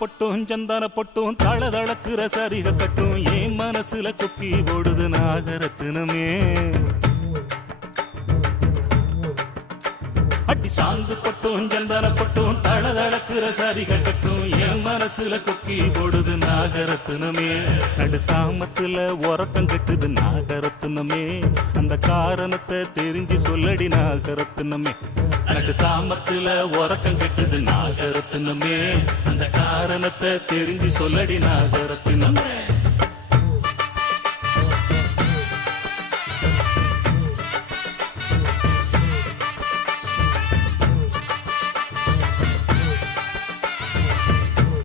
பொட்டும் சந்தான பொட்டும் தளதளக்குற சரிக கட்டும் என் மனசுல கொக்கி போடுது நாகரத்தினமே. அடி சாந்து பொட்டும் சந்தான பொட்டும் தளதளக்குற சரிக கட்டும் என் மனசுல கொக்கி போடுது நாகரத்தினமே. நடு சாமத்துல உறக்கம் கெட்டுது நாகரத்தினமே. அந்த காரணத்தை தெரிஞ்சு சொல்லடி நாகரத்தினமே. நடு சாமத்துல உறக்கம் கெட்டுது நாகரத்தினமே. அந்த காரணத்தை தெரிஞ்சு சொல்லடி நாகரத்தினமே.